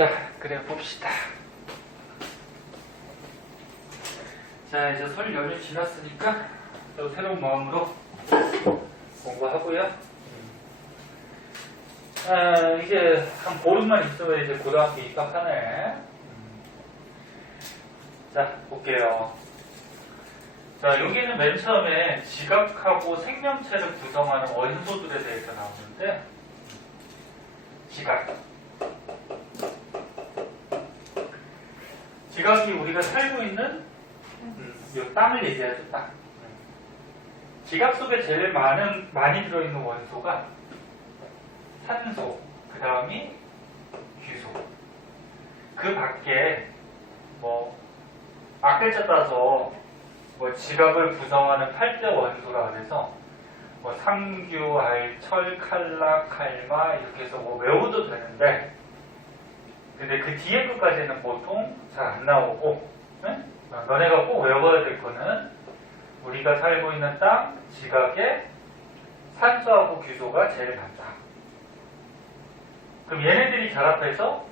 자, 그래 봅시다. 자, 이제 설 연휴 지났으니까 또 새로운 마음으로 공부하고요. 이제 한 보름만 있으면 이제 고등학교 입학하네. 자, 볼게요. 자, 여기는 맨 처음에 지각하고 생명체를 구성하는 원소들에 대해서 나오는데, 지각. 지각이 우리가 살고 있는 이 땅을 얘기하죠, 땅. 지각 속에 제일 많이 들어있는 원소가 산소, 그 다음이 규소. 그 밖에 악글자 따서 지각을 구성하는 8대 원소라 그래서 삼규, 알, 철, 칼라, 칼마 이렇게 해서 외워도 되는데, 근데 그 뒤에 것까지는 보통 잘 안 나오고, 너네가 꼭 외워야 될 거는 우리가 살고 있는 땅, 지각에 산소하고 규소가 제일 많다. 그럼 얘네들이 결합해서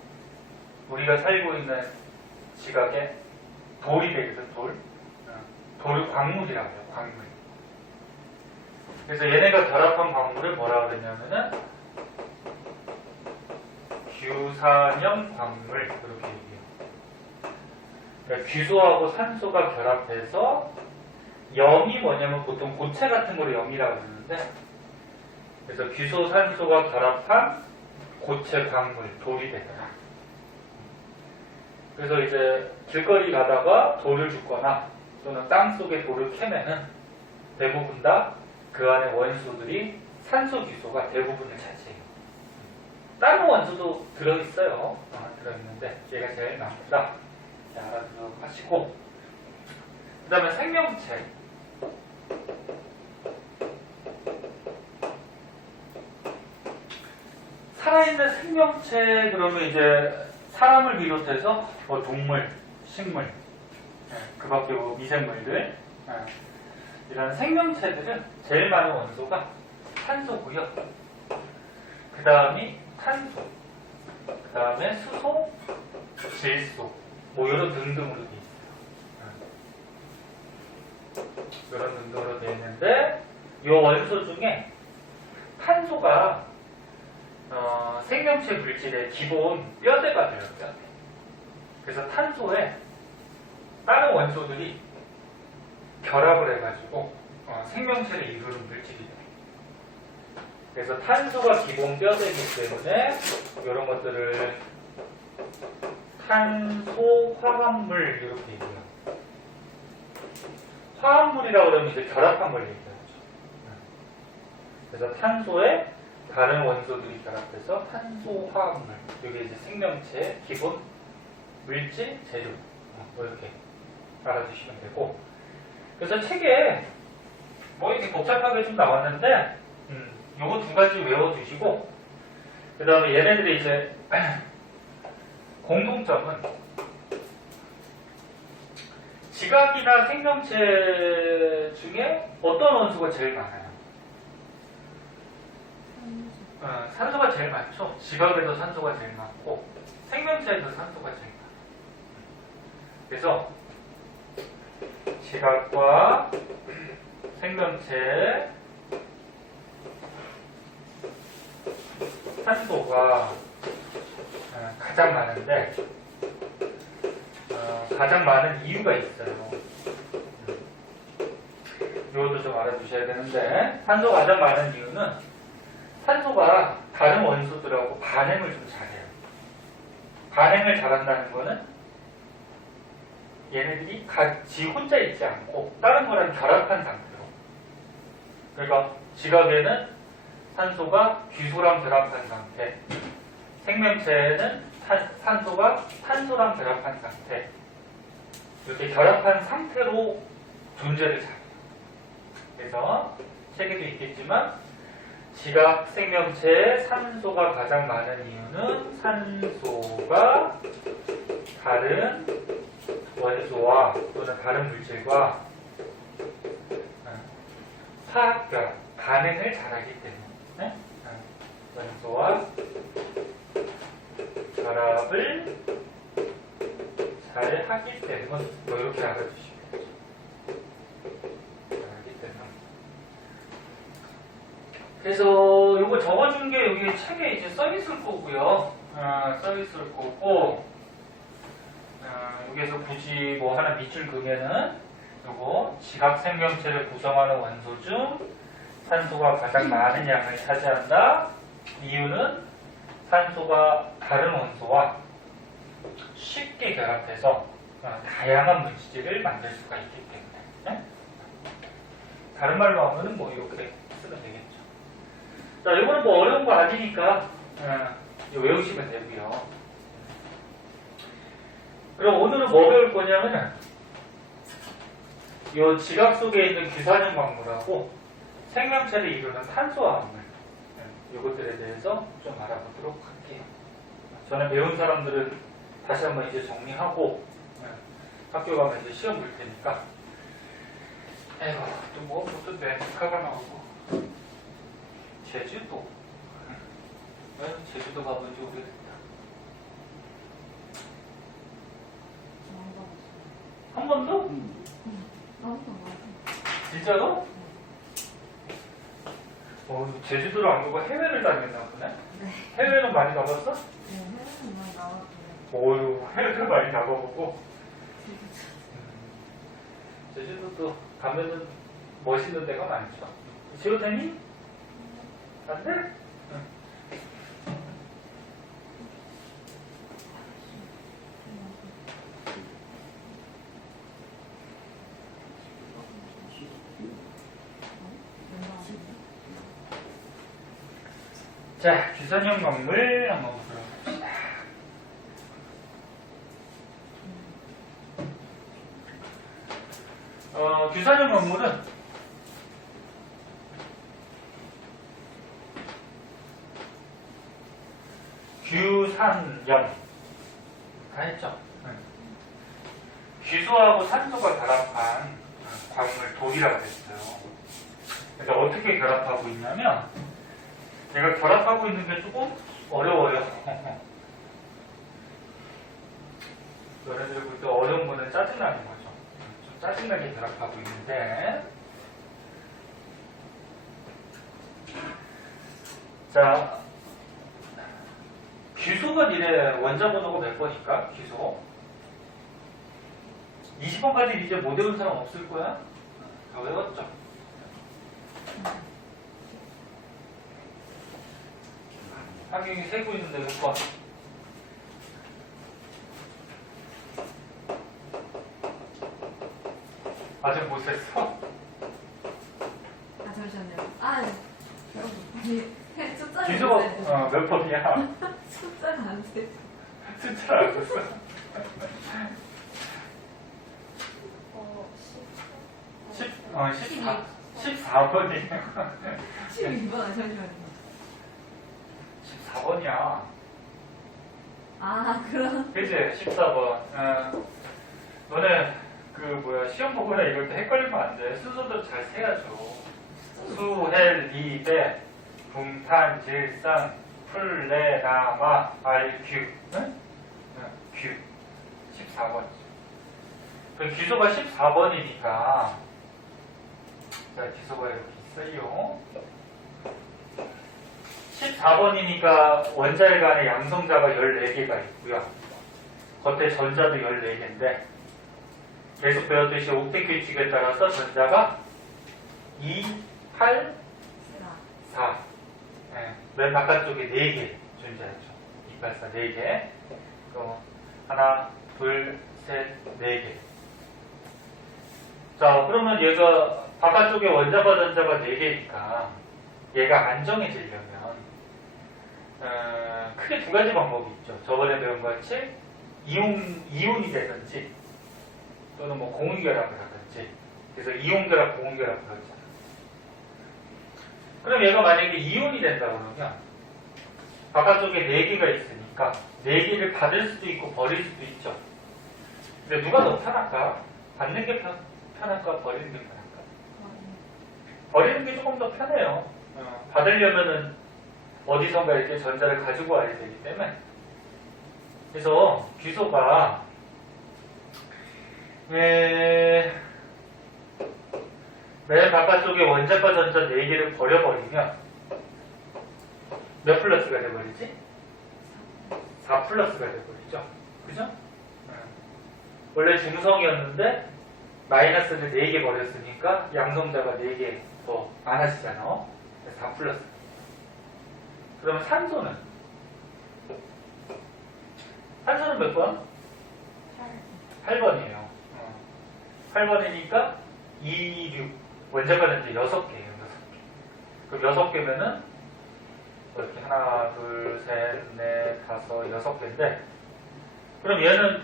우리가 살고 있는 지각에 돌이 되거든, 돌. 돌 광물이라고 해요, 광물. 그래서 얘네가 결합한 광물을 뭐라 그랬냐면은 규산염 광물, 그렇게 얘기해요. 그러니까 규소하고 산소가 결합해서 염이 뭐냐면 보통 고체 같은 거를 염이라고 그러는데, 그래서 규소, 산소가 결합한 고체 광물, 돌이 되더라. 그래서 이제 길거리 가다가 돌을 줍거나 또는 땅속에 돌을 캐면은 대부분 다 그 안에 원소들이 산소, 규소가 대부분을 차지해요. 다른 원소도 들어있어요. 들어있는데 얘가 제일 많더라. 자, 알아두도록 하시고, 그 다음에 생명체. 살아있는 생명체, 그러면 이제 사람을 비롯해서 동물, 식물, 그 밖에 미생물들, 이런 생명체들은 제일 많은 원소가 산소고요. 그 다음이 탄소, 그 다음에 수소, 질소, 이런 등등으로 되어 있어요. 이런 등등으로 되어 있는데, 이 원소 중에 탄소가 생명체 물질의 기본 뼈대가 돼요, 뼈대. 그래서 탄소에 다른 원소들이 결합을 해가지고 생명체를 이루는 물질이 돼요. 그래서 탄소가 기본 뼈대이기 때문에 이런 것들을 탄소 화합물 이렇게 얘기해요. 화합물이라고 그러면 이제 결합한 걸 얘기하죠. 그래서 탄소에 다른 원소들이 결합해서 탄소 화합물. 이게 이제 생명체의 기본 물질 재료. 이렇게 알아두시면 되고. 그래서 책에 이렇게 복잡하게 좀 나왔는데, 요거 두 가지 외워두시고, 그 다음에 얘네들이 이제 공통점은 지각이나 생명체 중에 어떤 원소가 제일 많아요? 산소가 제일 많죠. 지각에도 산소가 제일 많고 생명체에도 산소가 제일 많아요. 그래서 지각과 생명체 산소가 가장 많은데, 가장 많은 이유가 있어요. 이것도 좀 알아두셔야 되는데, 산소가 가장 많은 이유는 산소가 다른 원소들하고 반응을 좀 잘해요. 반응을 잘한다는 거는 얘네들이 지 혼자 있지 않고 다른 거랑 결합한 상태로. 그러니까 지각에는 산소가 규소랑 결합한 상태, 생명체에는 산소가 탄소랑 결합한 상태, 이렇게 결합한 상태로 존재를 잘해요. 그래서 책에도 있겠지만 지각 생명체에 산소가 가장 많은 이유는 산소가 다른 원소와 또는 다른 물질과 화학 결합, 반응을 잘하기 때문에 원소와 결합을 잘 하기 때문 뭐 이렇게 알아주시면 되죠. 하기 때문. 그래서 요거 적어준 게 여기 책에 이제 써 있을 거고요. 써 있을 거고 여기에서 굳이 뭐 하나 밑줄 그면은 요거 지각 생명체를 구성하는 원소 중 산소가 가장 많은 양을 차지한다. 이유는 산소가 다른 원소와 쉽게 결합해서 다양한 물질을 만들 수가 있기 때문에. 다른 말로 하면은 뭐 이렇게 쓰면 되겠죠. 자, 이거는 뭐 어려운 거 아니니까 외우시면 되고요. 그럼 오늘은 뭐 배울 거냐면 이 지각 속에 있는 규산형 광물하고 생명체를 이루는 탄소화 합물 이것들에 대해서 좀 알아보도록 할게요. 저는 배운 사람들은 다시 한번 이제 정리하고 학교 가면 이제 시험 볼 테니까 에휴 또 무슨 멘트카가 나오고 제주도 제주도 가본 지 오래됐다. 한 번도? 진짜로? 제주도를 안 가고 해외를 다녔나 보네? 네. 해외는 많이 가봤어? 네, 해외는 많이 나왔고요. 오유, 해외를 많이 가봐보고. 제주도도 가면은 멋있는 데가 많죠. 지도 되니? 안 돼? 응. 자, 규산형 광물 한번 보도록 합시다. 규산형 광물은 규산염 다 했죠? 규소하고 산소가 결합한 광물 돌이라고 했어요. 그래서 어떻게 결합하고 있냐면 제가 결합하고 있는 게 조금 어려워요. 여러분들 볼 때 어려운 거는 짜증나는 거죠. 좀 짜증나게 결합하고 있는데 자, 규소가 니네 원자 번호가 몇 번일까? 규소 20번까지 이제 못 외운 사람 없을 거야? 다 외웠죠? 한경이 세고 있는데 몇 번? 아직 못 셌어? 잠시만요. 아니, 숫자가 기소 안 돼. 몇 번이야? 숫자가 안 돼. 숫자를 안 썼어. 14번이에요. 12번, 잠시만요. 14번이야. 그럼. 그치? 14번. 너네 시험 보거나 이럴 때 헷갈리면 안 돼. 순서대로 잘 세야죠. 수, 헬, 리, 배, 붕탄, 질산, 풀, 레, 나, 마, 알, 규. 응? 규. 14번. 그 기소가 14번이니까 자, 기소가 이렇게 있어요. 14번이니까 원자일 간에 양성자가 14개가 있고요. 겉에 전자도 14개인데 계속 배웠듯이 옥텟 규칙에 따라서 전자가 2, 8, 4 맨 바깥쪽에 4개 존재하죠. 2, 8, 4, 4개 또 하나, 둘, 셋, 4개. 자, 그러면 얘가 바깥쪽에 원자와 전자가 4개니까 얘가 안정해지려면 크게 두 가지 방법이 있죠. 저번에 배운 것 같이 이온이 되든지 또는 뭐 공유결합을 하든지. 그래서 이온결합, 공유결합 그러잖아요. 그럼 얘가 만약에 이온이 된다 그러면 바깥쪽에 4개가 있으니까 4개를 받을 수도 있고 버릴 수도 있죠. 근데 누가 더 편할까? 받는 게 편할까? 버리는 게 편할까? 버리는 게 조금 더 편해요. 받으려면은 어디선가 이렇게 전자를 가지고 와야 되기 때문에 그래서 귀소가 맨 바깥쪽에 원자과 전자 4개를 버려버리면 몇 플러스가 돼버리지? 4 플러스가 돼버리죠. 그죠? 원래 중성이었는데 마이너스를 4개 버렸으니까 양성자가 4개 더 많아지잖아. 그래서 4 플러스. 그러면 산소는? 산소는 몇 번? 8번이에요. 8번이니까 2, 6. 원자과 전자 6개예요. 6개. 그럼 6개면은 이렇게 하나, 둘, 셋, 넷, 다섯, 6개인데 그럼 얘는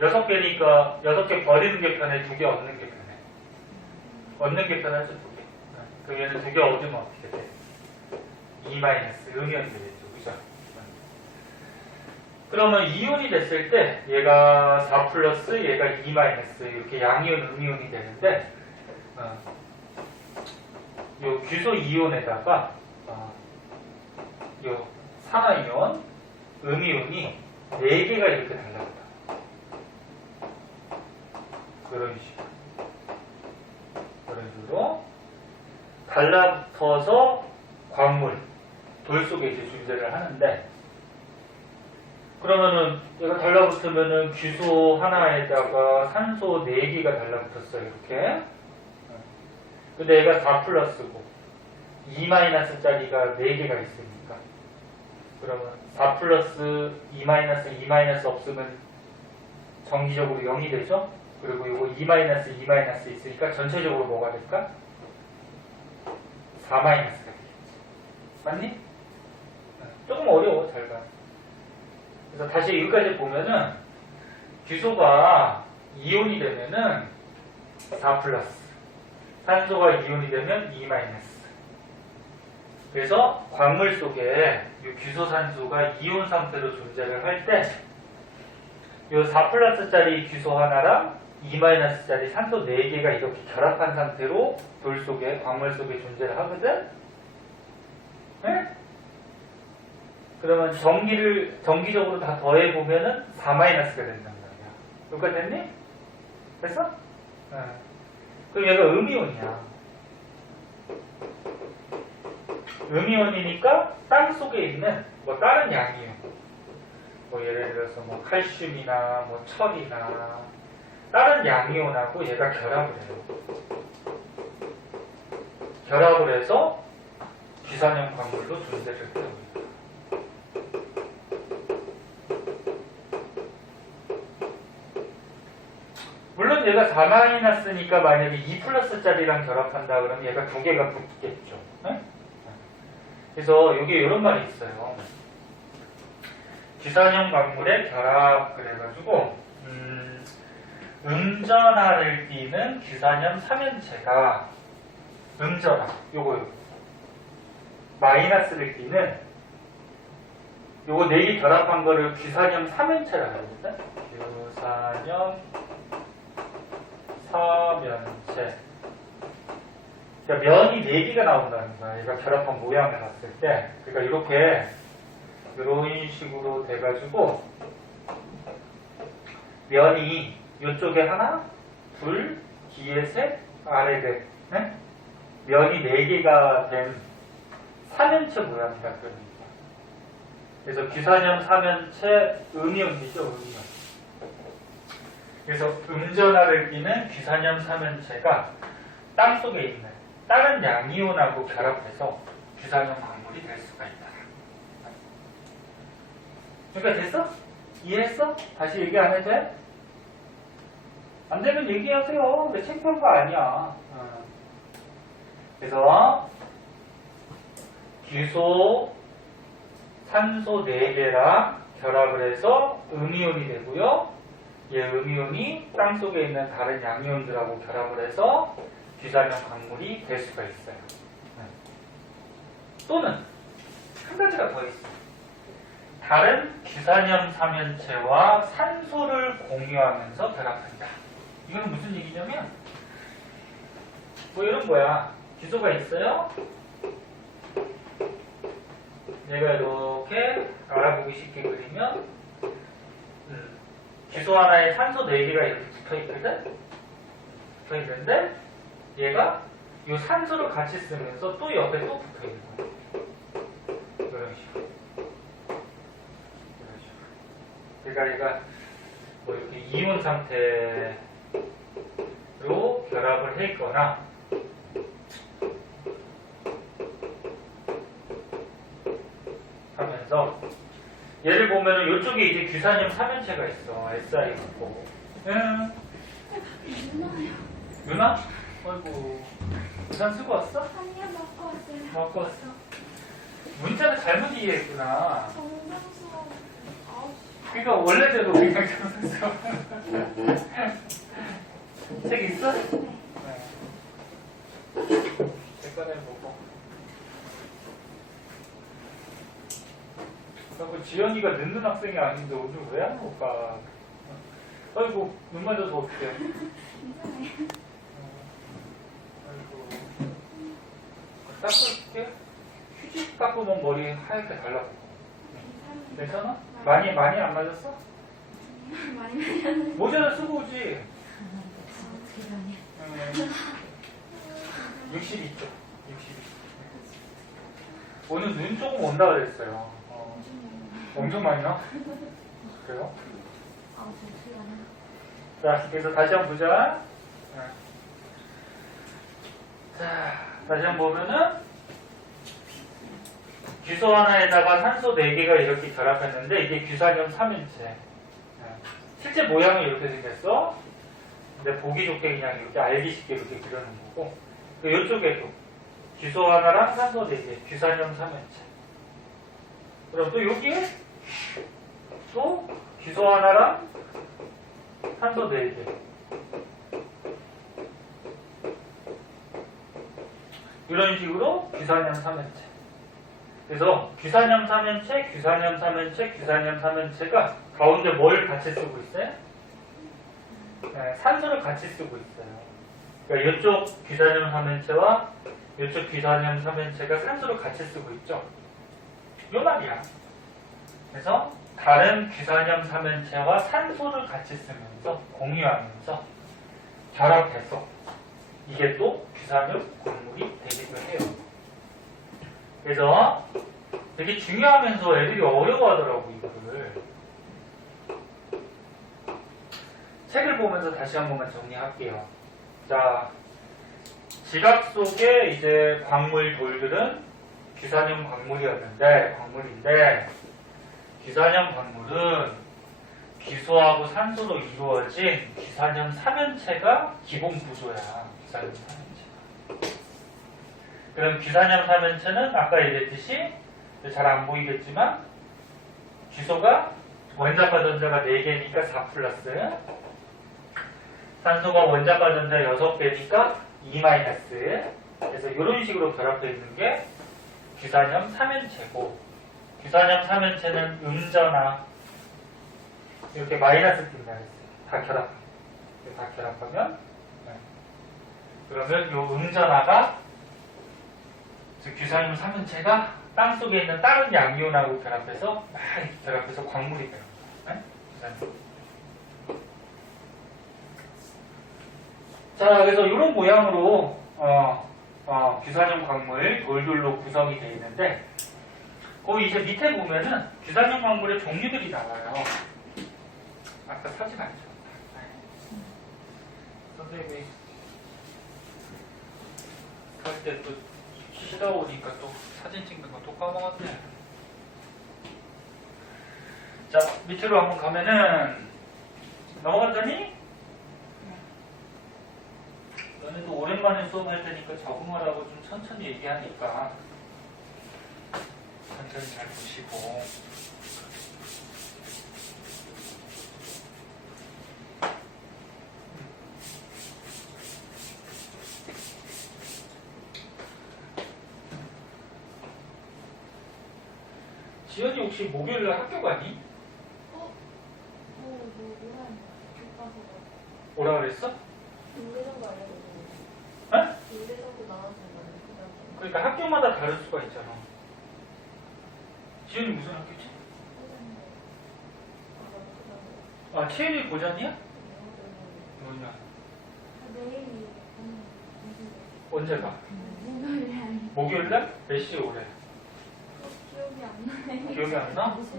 6개니까 6개 버리는 게 편해, 2개 얻는 게 편해. 얻는 게 편하죠, 2개. 그럼 얘는 2개 얻으면 어떻게 돼? 2 마이너스, 음이온이 되겠죠, 그죠? 그러면 이온이 됐을 때 얘가 4 플러스, 얘가 2 마이너스 이렇게 양이온, 음이온이 되는데 요 규소 이온에다가 요 산화이온, 음이온이 4개가 이렇게 달라붙어요. 그런 식으로 달라붙어서 광물, 돌 속에 이제 존재를 하는데 그러면은 얘가 달라붙으면은 규소 하나에다가 산소 4개가 달라붙었어요. 이렇게. 근데 얘가 4 플러스고 2 마이너스짜리가 4개가 있으니까 그러면 4 플러스 2 마이너스 2 마이너스 없으면 정기적으로 0이 되죠? 그리고 이거 2 마이너스 2 마이너스 있으니까 전체적으로 뭐가 될까? 4 마이너스가 되겠지. 맞니? 조금 어려워, 잘 봐. 그래서 다시 여기까지 보면은 규소가 이온이 되면은 4 플러스 산소가 이온이 되면 2 마이너스. 그래서 광물 속에 이 규소산소가 이온 상태로 존재를 할 때 이 4 플러스짜리 규소 하나랑 2 마이너스짜리 산소 4개가 이렇게 결합한 상태로 돌 속에 광물 속에 존재를 하거든. 네? 그러면 전기를 정기적으로 다 더해 보면은 4 마이너스가 된단 말이야. 여기까지 됐니? 됐어? 그럼 얘가 음이온이야. 음이온이니까 땅 속에 있는 뭐 다른 양이온, 뭐 예를 들어서 뭐 칼슘이나 뭐 철이나 다른 양이온하고 얘가 결합을 해요. 결합을 해서 기산형 광물로 존재를 해요. 물론 얘가 4 마이너스니까 만약에 2 플러스짜리랑 결합한다 그러면 얘가 2개가 붙겠죠. 네? 그래서 여기에 이런 말이 있어요. 기산형 광물의 결합 그래가지고 음전하를 띠는 기산형 3연체가 음전하 요거 마이너스를 띠는 요거 4개 결합한 거를 기산형 3연체라고 하거든. 기산형 3연체. 그러니까 면이 4개가 나온다는 거야. 얘가 결합한 모양을 봤을 때. 그러니까 이렇게 이런 식으로 돼가지고 면이 이쪽에 하나, 둘, 뒤에 셋, 아래 넷. 네? 면이 4개가 된 3연체 모양이다. 그러니까. 그래서 기산형 3연체 음이온이죠. 음이온. 그래서 음전하를 띠는 기산형 3연체가 땅 속에 있는 다른 양이온하고 결합해서 기산형 광물이 될 수가 있다. 그러니까 됐어? 이해했어? 다시 얘기 안 해도 돼? 안 되면 얘기하세요. 근데 창피한 거 아니야. 그래서 규소 산소 4개랑 결합을 해서 음이온이 되고요. 얘 음이온이 땅 속에 있는 다른 양이온들하고 결합을 해서 기산형 광물이 될 수가 있어요. 또는 한 가지가 더 있어요. 다른 기산형 3연체와 산소를 공유하면서 결합한다. 이건 무슨 얘기냐면 뭐 이런 거야. 기소가 있어요. 얘가 이렇게 알아보기 쉽게 그리면 기소 하나에 산소 4개가 이렇게 붙어있거든? 붙어있는데 얘가 이 산소를 같이 쓰면서 또 옆에 또 붙어있는 거야. 이런 식으로. 이런 식으로. 그러니까 얘가 뭐 이렇게 이온 상태로 결합을 해 있거나 하면서 얘를 보면은 이쪽에 이제 규산염 삼연체가 있어. SI 갖고. 응. 누나요. 누나? 아이고. 우산 쓰고 왔어? 아니요, 먹고 왔어요. 갖고 왔어. 문자를 잘못 이해했구나. 정정수업 9시. 그러니까 원래대로 그냥 좀 써. 책 있어? 네. 제 거를 보고. 그리고 지연이가 늦는 학생이 아닌데 오늘 왜 안 올까? 아이고 눈 맞아서 어떡해. 괜찮아요. 아이고. 닦을게. 휴지 닦으면 머리 하얗게 달라고. 괜찮아? 많이 안 맞았어? 많이 하는. 모자를 쓰고 오지. 어떻게 다니? 62쪽. 62. 오늘 눈 조금 온다 그랬어요. 엄청 많이 나? 그래요? 아, 어떻게 다니? 자, 그래서 다시 한번 보자. 자, 다시 한번 보면은 규소 하나에다가 산소 4개가 이렇게 결합했는데 이게 규산염 3인체. 실제 모양은 이렇게 생겼어. 근데 보기 좋게 그냥 이렇게 알기 쉽게 이렇게 그려놓은 거고. 이쪽에도 규소 하나랑 산소 4개, 규산염 3인체. 그럼 또 여기에 또 규소 하나랑 산소 4개. 이런 식으로 규산염 3연체. 그래서 규산염 3연체, 규산염 3연체, 규산염 3연체가 가운데 뭘 같이 쓰고 있어요? 네, 산소를 같이 쓰고 있어요. 그러니까 이쪽 규산염 3연체와 이쪽 규산염 3연체가 산소를 같이 쓰고 있죠. 요 말이야. 그래서 다른 규산염 3연체와 산소를 같이 쓰면서 공유하면서 결합해서 이게 또 규산염 광물이 되기도 해요. 그래서 되게 중요하면서 애들이 어려워하더라고 이거를. 책을 보면서 다시 한 번만 정리할게요. 자, 지각 속에 이제 광물 돌들은 규산염 광물인데 규산염 광물은 규소하고 산소로 이루어진 규산염 3연체가 기본 구조야. 규산염 3연체. 그럼 규산염 3연체는 아까 얘기했듯이 잘 안 보이겠지만 규소가 원자과 전자가 4개니까 4 플러스, 산소가 원자과 전자 6개니까 2 마이너스. 그래서 이런 식으로 결합되어 있는 게 규산염 3연체고, 규산염 3연체는 음전하 이렇게 마이너스 띈다 했어요. 다 결합하면 그러면 이 음전하가 즉 규산염 3연체가 땅 속에 있는 다른 양이온하고 결합해서 광물이 되는 거예요. 규산염. 자, 그래서 이런 모양으로 규산염 광물 돌돌로 구성이 되어 있는데, 거기 이제 밑에 보면은 규산염 광물의 종류들이 나와요. 아까 사진 안 찍었다. 선생님이 갈 때 또 쉬다 오니까 또 사진 찍는 거 또 까먹었네. 자, 밑으로 한번 가면은 넘어갔더니 너네도 오랜만에 수업할 테니까 적응하라고 좀 천천히 얘기하니까 천천히 잘 보시고. 지연이 혹시 목요일날 학교 가니? 오라 그랬어? 응? 그러니까 학교마다 다를 수가 있잖아. 지연이 무슨 학교지? 아, 체일이 고전이야? 뭐냐? 내일이 언제가? 목요일에 목요일날? 몇 시에 오래? 기억이 안 나요. 기억이 안 나? 아침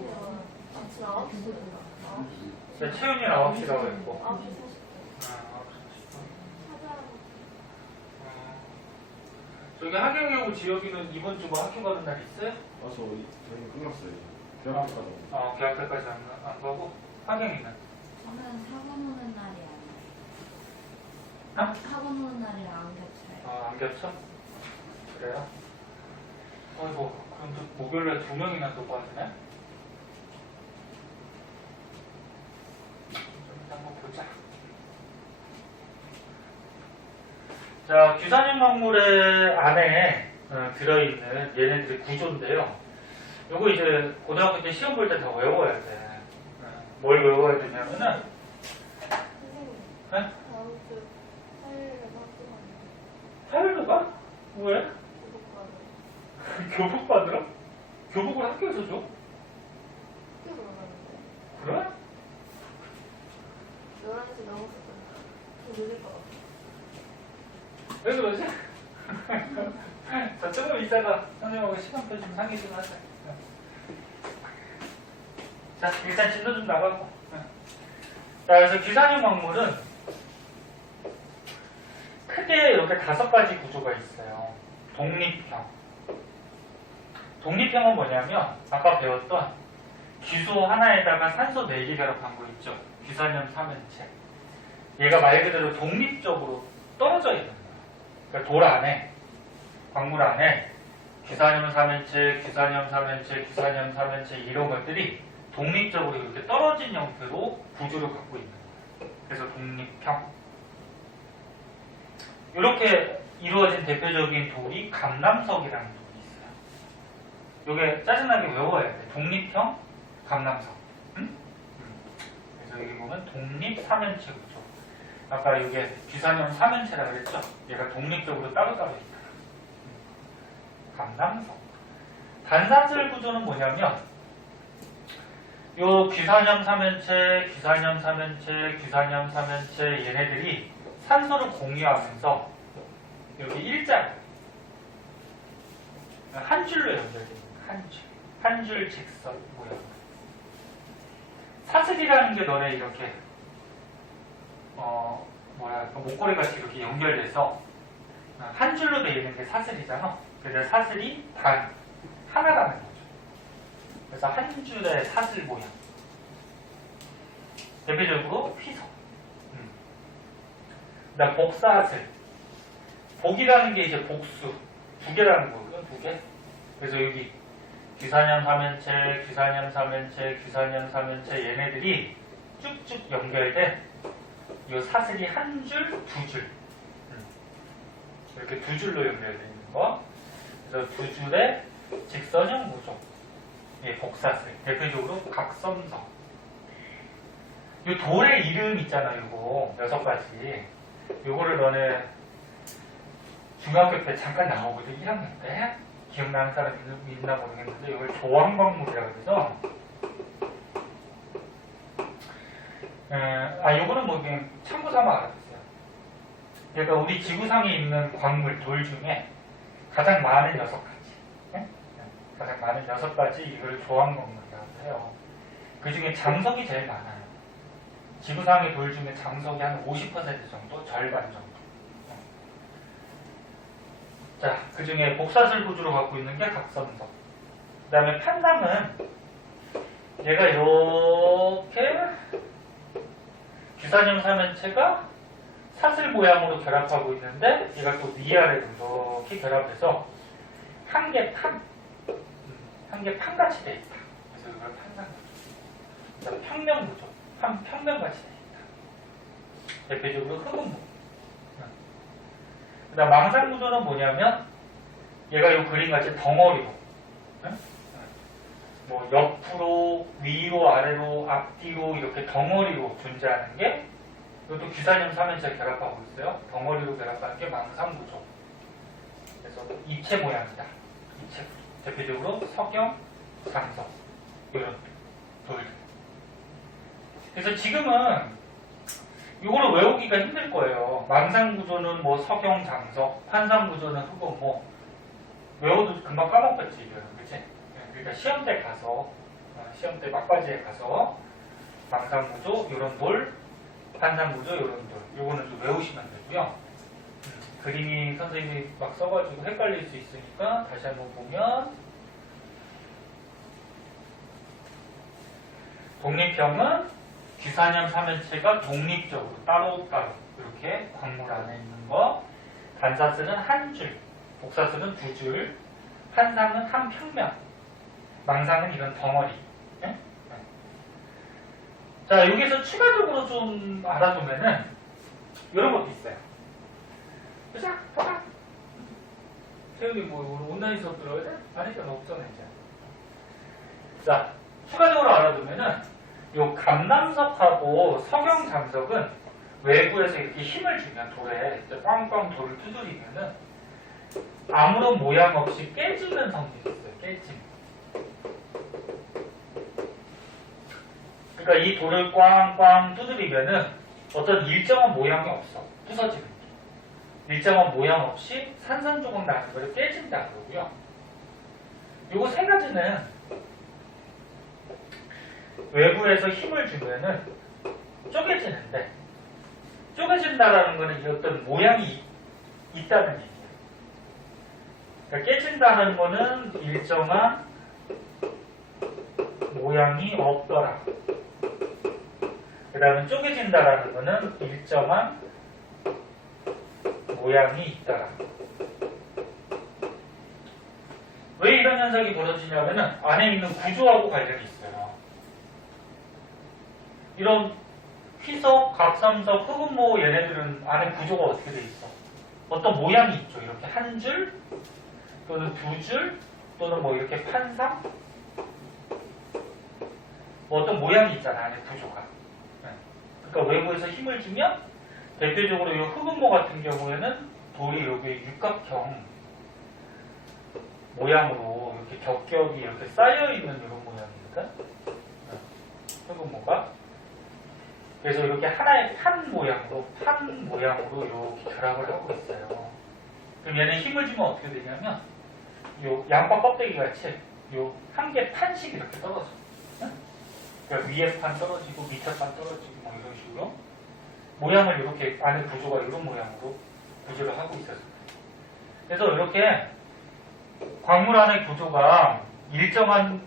9시. 야, 채윤이는 9시라고 했고. 9시 40분. 아, 9시 40분. 찾아보고. 저기 하경이하고 지혁이는 이번 주 뭐 학교 가는 날 있어요? 저희는 끝났어요. 대학교까지. 개학 때까지 안 가고. 하경이는? 저는 학원 오는 날이 어? 아니에요. 학원 오는 날이랑 안 겹쳐요. 안 겹쳐? 그래요? 아이고, 그럼 또 목요일날 2명이나 또 빠지네? 좀 이따 한번 보자. 자, 규산인 막물의 안에 들어있는 얘네들의 구조인데요. 요거 이제 고등학교 때 시험 볼 때 다 외워야 돼. 뭘 외워야 되냐면은, 선생님, 네? 다음 주 화요일에 학교 가는 화요일로 가? 왜? 교복 가는 교복 받으러? 교복을 학교에서 줘? 학교로 가는데 그래? 11시 넘었을 좀 늦을 것 같아요. 왜 그러지? 자, 조금 이따가 선생님하고 시간표 좀 상의 좀 하자. 자, 일단 진도 좀 나가고. 자, 그래서 규산형 막물은 크게 이렇게 5가지 구조가 있어요. 독립형. 독립형은 뭐냐면 아까 배웠던 규소 하나에다가 산소 4개 결합한 거 있죠. 규산염 3연체. 얘가 말 그대로 독립적으로 떨어져 있는 거예요. 그러니까 돌 안에, 광물 안에 규산염 3연체, 규산염 3연체, 규산염 3연체 이런 것들이 독립적으로 이렇게 떨어진 형태로 구조를 갖고 있는 거예요. 그래서 독립형. 이렇게 이루어진 대표적인 돌이 감남석이라는 돌이 있어요. 이게 짜증나게 외워야 돼. 독립형 감남석. 응? 그래서 여기 보면 독립 3연체 구조. 아까 이게 규산염 3연체라고 그랬죠? 얘가 독립적으로 따로따로 있다. 감남석. 반사슬 구조는 뭐냐면 요 규산염 3연체, 규산염 3연체, 규산염 3연체 얘네들이 산소를 공유하면서 여기 일자로 한 줄로 연결되어 있는 한 줄 직선 모양. 사슬이라는 게 너네 이렇게 뭐랄까 목걸이 같이 이렇게 연결돼서 한 줄로 되어 있는 게 사슬이잖아. 그래서 사슬이 단 하나라는 거죠. 그래서 한 줄의 사슬 모양. 대표적으로 휘석. 그다음 복사슬. 복이라는 게 이제 복수. 2개라는 거고요. 2개. 그래서 여기 규산염 3연체, 규산염 3연체, 규산염 3연체 얘네들이 쭉쭉 연결된 이 사슬이 한 줄, 2줄. 이렇게 2줄로 연결되어 있는 거. 그래서 2줄의 직선형 구조. 예, 복사슬. 대표적으로 각섬석. 이 돌의 이름 있잖아요. 이거 6가지. 요거를 너네 중학교 때 잠깐 나오거든. 1학년 때. 기억나는 사람 있나 모르겠는데 이걸 조항광물이라고 해서 요거는 뭐 그냥 참고 삼아 알아두세요. 그러니까 우리 지구상에 있는 광물, 돌 중에 가장 많은 6가지. 네? 가장 많은 6가지 이걸 조항광물이라고 해요. 그 중에 장석이 제일 많아요. 지구상의 돌 중에 장석이 한 50% 정도, 절반 정도. 자, 그 중에 복사슬 구조로 갖고 있는 게 각섬석. 그 다음에 판담은 얘가 이렇게 규산염 3연체가 사슬 모양으로 결합하고 있는데 얘가 또 위아래로 이렇게 결합해서 한 개 판같이 돼 있다. 그래서 이걸 판담 구조. 평면 구조. 평면같이 돼 있다. 대표적으로 흑은목. 그다음 망상 구조는 뭐냐면 얘가 이 그림같이 덩어리로 뭐 옆으로 위로 아래로 앞뒤로 이렇게 덩어리로 존재하는 게 이것도 규산염 3연체 결합하고 있어요. 덩어리로 결합하는 게 망상 구조. 그래서 입체 모양이다. 입체 구조. 대표적으로 석영, 장석 이런 돌들. 그래서 지금은 이거를 외우기가 힘들 거예요. 망상구조는 뭐 석영장석, 환상구조는 흑음모. 외워도 금방 까먹겠지, 이거는. 그치? 그러니까 시험 때 가서, 시험 때 막바지에 가서 망상구조, 요런 돌, 환상구조, 요런 돌. 요거는 좀 외우시면 되고요. 그림이 선생님이 막 써가지고 헷갈릴 수 있으니까 다시 한번 보면 독립형은 귀사념 삼연체가 독립적으로 따로따로 이렇게 광물 안에 있는 거. 반사슬은 한 줄, 복사슬은 두 줄, 환상은 한 평면, 망상은 이런 덩어리. 네? 네. 자, 여기서 추가적으로 좀 알아두면은 이런 것도 있어요. 자, 봐봐. 태훈이 뭐 온라인 수업 들어야 돼? 아니잖아, 없잖아 이제. 자, 추가적으로 알아두면은 요 감남석하고 석영장석은 외부에서 이렇게 힘을 주면 돌에 이제 꽝꽝 돌을 두드리면은 아무런 모양 없이 깨지는 성질이 있어요. 깨짐. 그러니까 이 돌을 꽝꽝 두드리면은 어떤 일정한 모양이 없어. 부서지는. 일정한 모양 없이 산산조각 나는 거를 깨진다 그러고요. 요거 세 가지는 외부에서 힘을 주면은 쪼개지는데, 쪼개진다라는 거는 이 어떤 모양이 있다는 얘기예요. 그러니까 깨진다는 거는 일정한 모양이 없더라. 그 다음에 쪼개진다라는 거는 일정한 모양이 있더라. 왜 이런 현상이 벌어지냐면은 안에 있는 구조하고 관련이 있어요. 이런 희석, 각삼석, 흑음모 얘네들은 안에 구조가 어떻게 돼 있어? 어떤 모양이 있죠. 이렇게 한 줄 또는 두 줄 또는 뭐 이렇게 판상 뭐 어떤 모양이 있잖아. 안에 구조가. 그러니까 외부에서 힘을 주면 대표적으로 이 흑음모 같은 경우에는 돌이 여기 육각형 모양으로 이렇게 겹겹이 이렇게 쌓여있는 이런 모양이거든. 흑음모가. 그래서 이렇게 하나의 판 모양으로 이렇게 결합을 하고 있어요. 그럼 얘는 힘을 주면 어떻게 되냐면 요 양파 껍데기 같이 요 한 개 판씩 이렇게 떨어져. 그러니까 위에 판 떨어지고 밑에 판 떨어지고 뭐 이런 식으로 모양을 이렇게 안에 구조가 이런 모양으로 구조를 하고 있어서 그래서 이렇게 광물 안의 구조가 일정한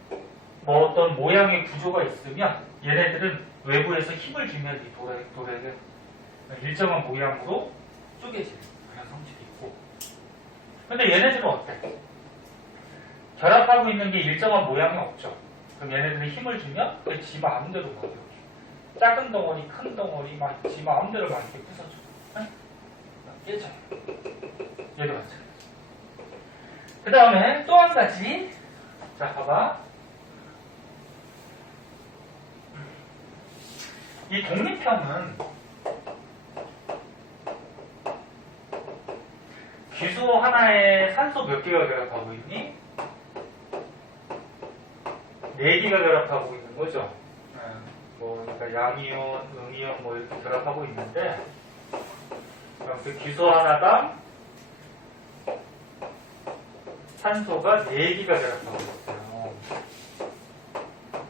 뭐 어떤 모양의 구조가 있으면 얘네들은 외부에서 힘을 주면 이 돌에게 일정한 모양으로 쪼개지는 그런 성질이 있고 근데 얘네들은 어때? 결합하고 있는 게 일정한 모양이 없죠. 그럼 얘네들은 힘을 주면 그 지 마음대로 막 이렇게 작은 덩어리, 큰 덩어리 막 지 마음대로 막 이렇게 부서져. 깨져. 얘도 마찬가지. 그 다음에 또 한 가지. 자, 봐봐. 이 독립형은 귀소 하나에 산소 몇 개가 결합하고 있니? 4개가 결합하고 있는 거죠. 뭐, 그러니까 양이온, 음이온 뭐 이렇게 결합하고 있는데, 그 귀소 하나당 산소가 4개가 결합하고 있어요.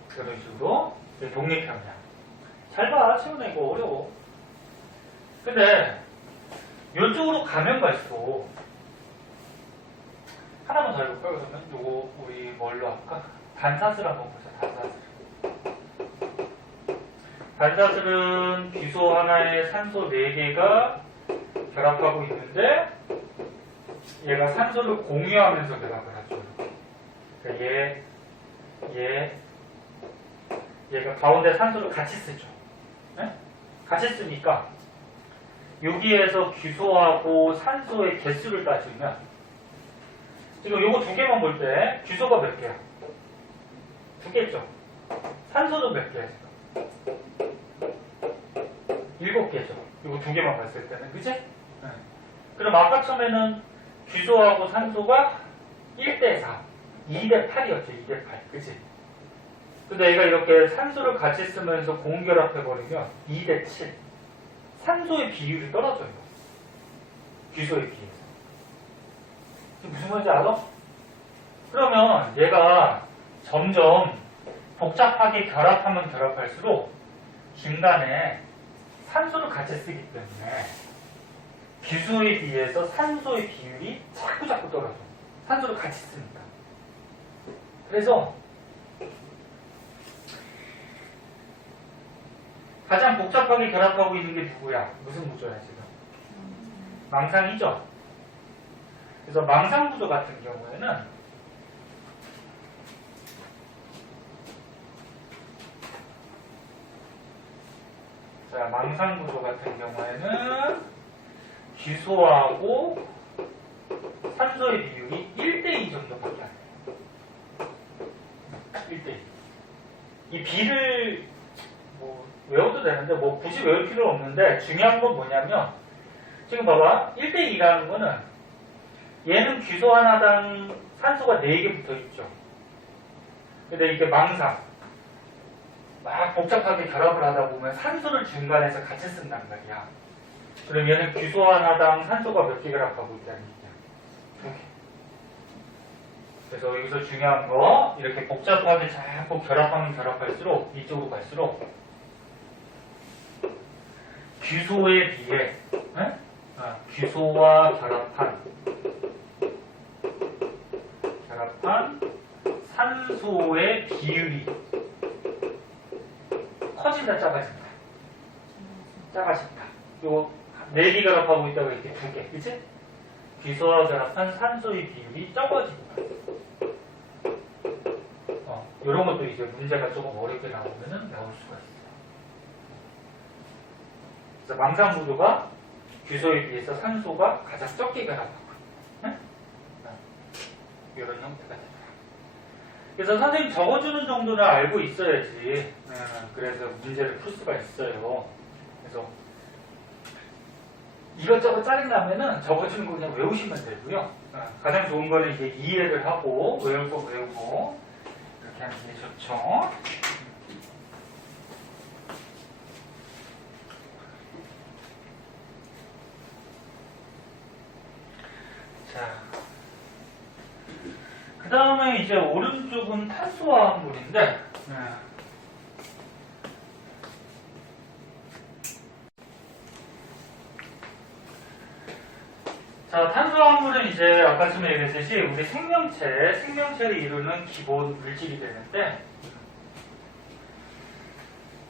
그런 식으로 독립형이야. 잘 봐, 채우는 이거 어려워. 근데 이쪽으로 가면 갈수록 하나만 더 해볼까? 그러면 요거 우리 뭘로 할까? 반사슬 한번 보자. 반사슬은 귀소 하나에 산소 4개가 결합하고 있는데 얘가 산소를 공유하면서 결합을 하죠. 그러니까 얘가 가운데 산소를 같이 쓰죠. 네? 같이 쓰니까 여기에서 귀소하고 산소의 개수를 따지면 지금 요거 2개만 볼 때 귀소가 몇 개야? 2개죠. 산소도 몇 개야? 7개죠. 요거 2개만 봤을 때는 그치? 네. 그럼 아까 처음에는 귀소하고 산소가 1대4 2대8이었죠. 2대8 그치? 근데 얘가 이렇게 산소를 같이 쓰면서 공결합해버리면 2대 7. 산소의 비율이 떨어져요. 귀소에 비해서. 무슨 말인지 알아? 그러면 얘가 점점 복잡하게 결합하면 결합할수록 중간에 산소를 같이 쓰기 때문에 귀소에 비해서 산소의 비율이 자꾸 떨어져. 산소를 같이 쓰니까. 그래서 가장 복잡하게 결합하고 있는 게 누구야? 무슨 구조야 지금? 망상이죠? 그래서 망상 구조 같은 경우에는 자, 망상 구조 같은 경우에는 귀소하고 산소의 비율이 1대2 정도밖에 안 돼요. 1대2. 이 비를 뭐 외워도 되는데 뭐 굳이 외울 필요 없는데 중요한 건 뭐냐면 지금 봐봐 1대2라는 거는 얘는 귀소 하나당 산소가 4개 붙어 있죠. 근데 이게 망상 막 복잡하게 결합을 하다 보면 산소를 중간에서 같이 쓴단 말이야. 그럼 얘는 귀소 하나당 산소가 몇 개 결합하고 있다는 얘기야? 2개. 그래서 여기서 중요한 거 이렇게 복잡하게 자꾸 결합하면 결합할수록 이쪽으로 갈수록 귀소에 비해 귀소와 결합한 산소의 비율이 커진다 작아진다. 작아진다. 요거 4개 결합하고 있다고 이렇게 2개 그치? 귀소와 결합한 산소의 비율이 적어진다. 이런 것도 이제 문제가 조금 어렵게 나오면은 나올 수가 있어요. 그래서 망상 구조가 귀소에 비해서 산소가 가장 적게 결합하고 이런 형태가 됩니다. 그래서 선생님 적어주는 정도는 알고 있어야지 그래서 문제를 풀 수가 있어요. 그래서 이것저것 짜증나면은 적어주는 거 그냥 외우시면 되고요. 가장 좋은 거는 이제 이해를 하고 외울 거 외우고 이렇게 하는 게 좋죠. 자, 그 다음에 이제 오른쪽은 탄소화합물인데, 자, 탄소화합물은 이제 아까 전에 얘기했듯이 우리 생명체를 이루는 기본 물질이 되는데,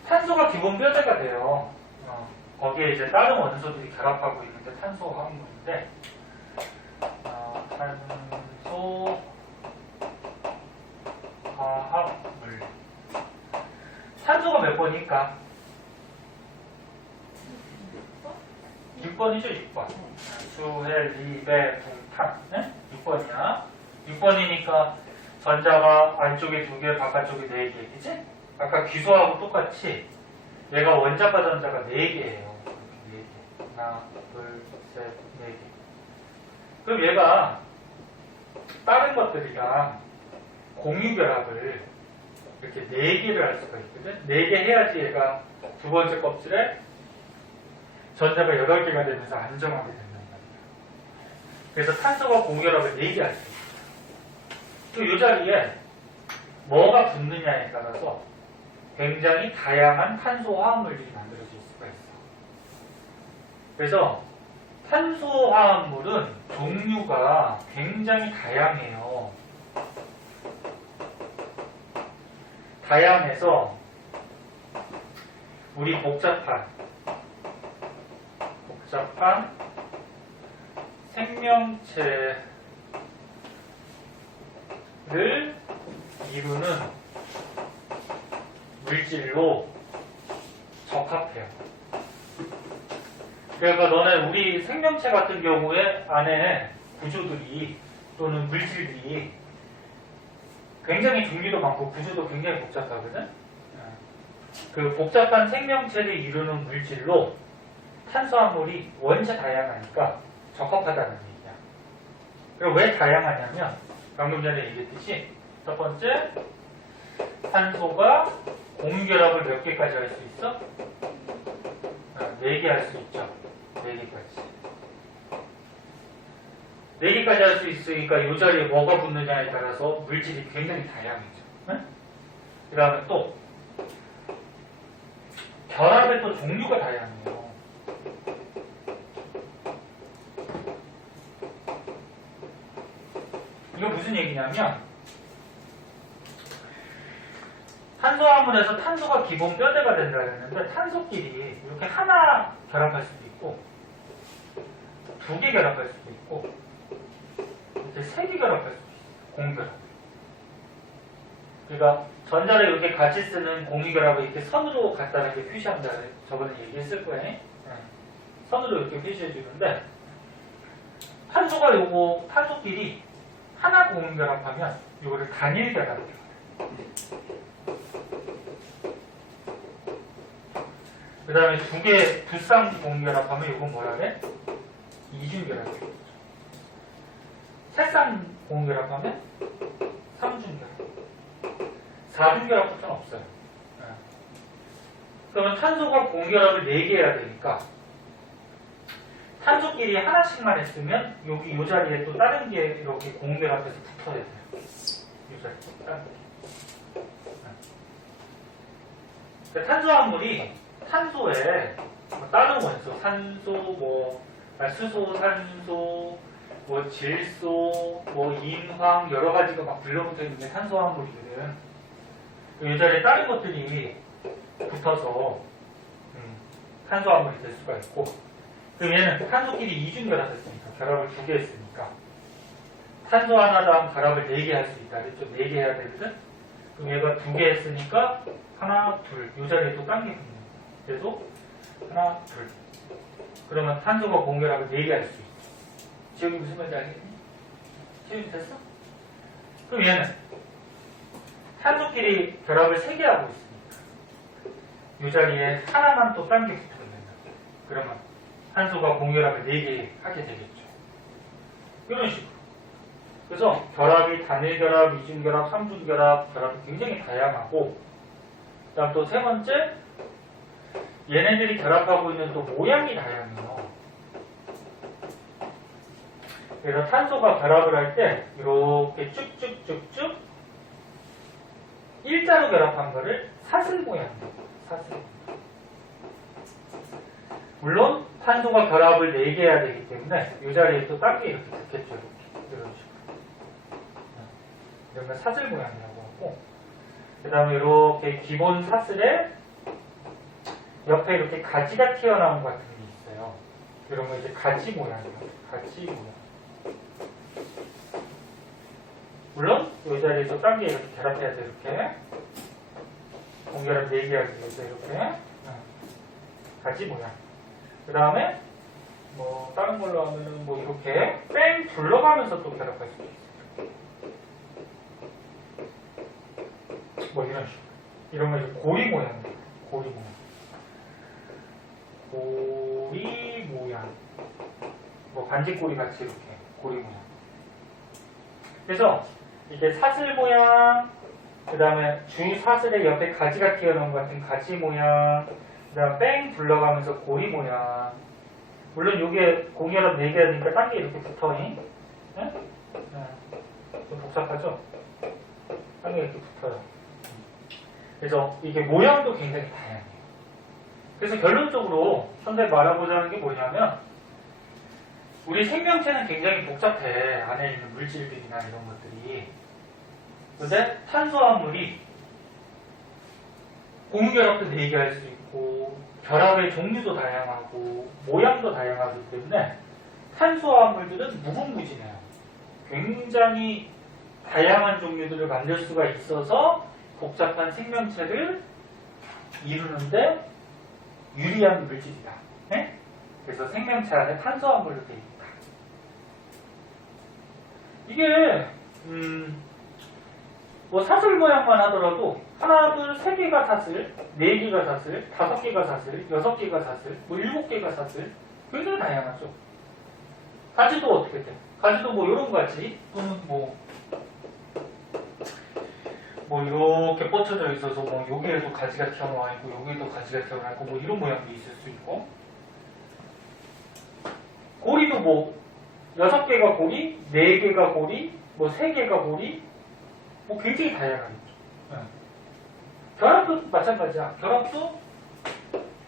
탄소가 기본 뼈대가 돼요. 거기에 이제 다른 원소들이 결합하고 있는데 탄소화합물인데, 탄소 화합물. 탄소가 몇 번일까? 6번이죠, 6번. 수헬, 리베, 붕탄. 네? 6번이야. 6번이니까 전자가 안쪽에 2개, 바깥쪽에 4개. 그치? 아까 귀소하고 똑같이 얘가 원자과 전자가 4개예요. 4개. 하나, 둘, 셋, 4개. 그럼 얘가 다른 것들이랑 공유결합을 이렇게 4개를 할 수가 있거든. 4개 해야지 얘가 두 번째 껍질에 전자가 8개가 되면서 안정하게 된단 말이야. 그래서 탄소가 공유결합을 4개 할 수 있어. 또 이 자리에 뭐가 붙느냐에 따라서 굉장히 다양한 탄소화합물들이 만들어질 수가 있어. 그래서 탄소화합물은 종류가 굉장히 다양해요. 다양해서 우리 복잡한 생명체를 이루는 물질로 적합해요. 그러니까 너네 우리 생명체 같은 경우에 안에 구조들이 또는 물질들이 굉장히 종류도 많고 구조도 굉장히 복잡하거든. 그 복잡한 생명체를 이루는 물질로 탄소화물이 원체 다양하니까 적합하다는 얘기야. 그리고 왜 다양하냐면 방금 전에 얘기했듯이 첫 번째 탄소가 공유결합을 몇 개까지 할 수 있어? 4개 할 수 있죠. 4개까지. 4개까지 할 수 있으니까 이 자리에 뭐가 붙느냐에 따라서 물질이 굉장히 다양해져. 그 다음에 또 결합의 또 종류가 다양해요. 이거 무슨 얘기냐면 탄소화물에서 탄소가 기본 뼈대가 된다 했는데 탄소끼리 이렇게 하나 결합할 수도 있고 2개 결합할 수도 있고 이렇게 3개 결합할 수도 있어요. 공결합. 그러니까 전자를 이렇게 같이 쓰는 공유결합을 이렇게 선으로 갖다 이렇게 표시한다. 저번에 얘기했을 거예요. 네. 선으로 이렇게 표시해 주는데 탄소가 요거 탄소끼리 하나 공유결합하면 요거를 단일결합이에요. 그 다음에 2개 두 쌍 공유결합하면 요건 뭐라 그래? 이중결합이에요. 3쌍 공유결합하면 3중결합. 4중결합부터는 없어요. 그러면 탄소가 공결합을 4개 해야 되니까 탄소끼리 하나씩만 했으면 여기 이 자리에 또 다른 게 이렇게 공결합해서 붙어야 돼요. 이 자리에 다른 게. 그러니까 탄소화물이 탄소에 뭐 다른 원소, 산소, 수소, 산소, 질소, 인황 여러 가지가 막 불러붙어 있는 탄소화물이거든. 이 자리에 다른 것들이 붙어서 탄소화물이 될 수가 있고, 그럼 얘는 탄소끼리 이중결합했으니까 결합을 2개 했으니까 탄소 하나당 결합을 4개 할 수 있다 그랬죠? 4개 해야 되거든? 그럼 얘가 2개 했으니까 하나, 둘, 이 자리에 또 딴 게 붙는 거야. 그래서 하나, 둘. 그러면 탄소가 공결합을 4개 할 수 있죠. 지역이 무슨 말인지 알겠니? 지역이 됐어? 그럼 얘는 탄소끼리 결합을 3개 하고 있으니까 이 자리에 하나만 또 딴 게 붙어야 된다. 그러면 탄소가 공결합을 4개 하게 되겠죠. 이런 식으로. 그래서 결합이 단일결합, 이중결합, 삼중결합, 결합이 굉장히 다양하고, 그 다음 또 세 번째, 얘네들이 결합하고 있는 또 모양이 다양해요. 그래서 탄소가 결합을 할 때 이렇게 쭉쭉쭉쭉 일자로 결합한 거를 사슬 모양이에요. 사슬. 물론 탄소가 결합을 4개 해야 되기 때문에 이 자리에 또 딴 게 이렇게 붙겠죠. 이런 식으로. 이런 걸 사슬 모양이라고 하고, 그 다음에 이렇게 기본 사슬에 옆에 이렇게 가지가 튀어나온 것 같은 게 있어요. 이런 거 이제 가지 모양이에요. 가지 모양. 물론 이 자리에서 딴 게 이렇게 결합해야 돼. 이렇게 공결합 4개 하기 위해서 이렇게 가지 모양. 그 다음에 다른 걸로 하면은 이렇게 뺑 둘러가면서 또 결합할 수 있어요. 이런 식으로. 이런 거 이제 고리 모양이에요. 고리 모양. 고리 모양. 반지꼬리 같이 이렇게 고리 모양. 그래서 이게 사슬 모양, 그 다음에 주 사슬의 옆에 가지가 튀어나온 것 같은 가지 모양, 그 다음 뺑 둘러가면서 고리 모양. 물론 이게 공결합 4개 하니까 딴 게 이렇게 붙어잉. 네? 좀 복잡하죠? 딴 게 이렇게 붙어요. 그래서 이게 모양도 굉장히 다양해요. 그래서 결론적으로 선생님 말해보자는 게 뭐냐면, 우리 생명체는 굉장히 복잡해. 안에 있는 물질들이나 이런 것들이. 근데 탄소화물이 공유결합도 4개 할 수 있고, 결합의 종류도 다양하고, 모양도 다양하기 때문에 탄소화물들은 무궁무진해요. 굉장히 다양한 종류들을 만들 수가 있어서 복잡한 생명체를 이루는데 유리한 물질이다. 네? 그래서 생명체 안에 탄소화물로 되어 있다. 이게 사슬 모양만 하더라도 하나, 둘, 3개가 사슬, 4개가 사슬, 5개가 사슬, 6개가 사슬, 7개가 사슬, 굉장히 다양하죠. 가지도 어떻게 돼? 가지도 이런 가지 또는 뭐 이렇게 뻗쳐져 있어서 뭐 여기에도 가지가 튀어나와 있고 여기에도 가지가 튀어나와 있고 뭐 이런 모양도 있을 수 있고 고리도 뭐 6개가 고리, 4개가 고리, 뭐 3개가 고리 뭐 굉장히 다양하죠. 결합도 마찬가지야. 결합도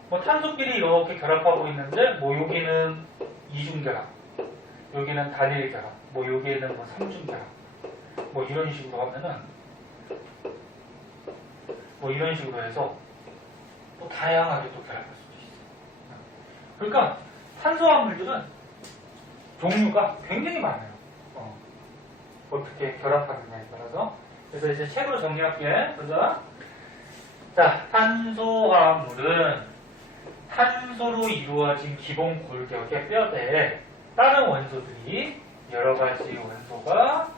뭐 탄소끼리 이렇게 결합하고 있는데 뭐 여기는 이중결합, 여기는 단일 결합, 뭐 여기에는 뭐 삼중결합 뭐 이런 식으로 하면은 뭐 이런 식으로 해서 또 다양하게 또 결합할 수도 있어요. 그러니까 탄소화합물들은 종류가 굉장히 많아요. 어떻게 결합하느냐에 따라서. 그래서 이제 책으로 정리할게. 보자. 자, 탄소화합물은 탄소로 이루어진 기본 골격의 뼈대에 다른 원소들이 여러 가지 원소가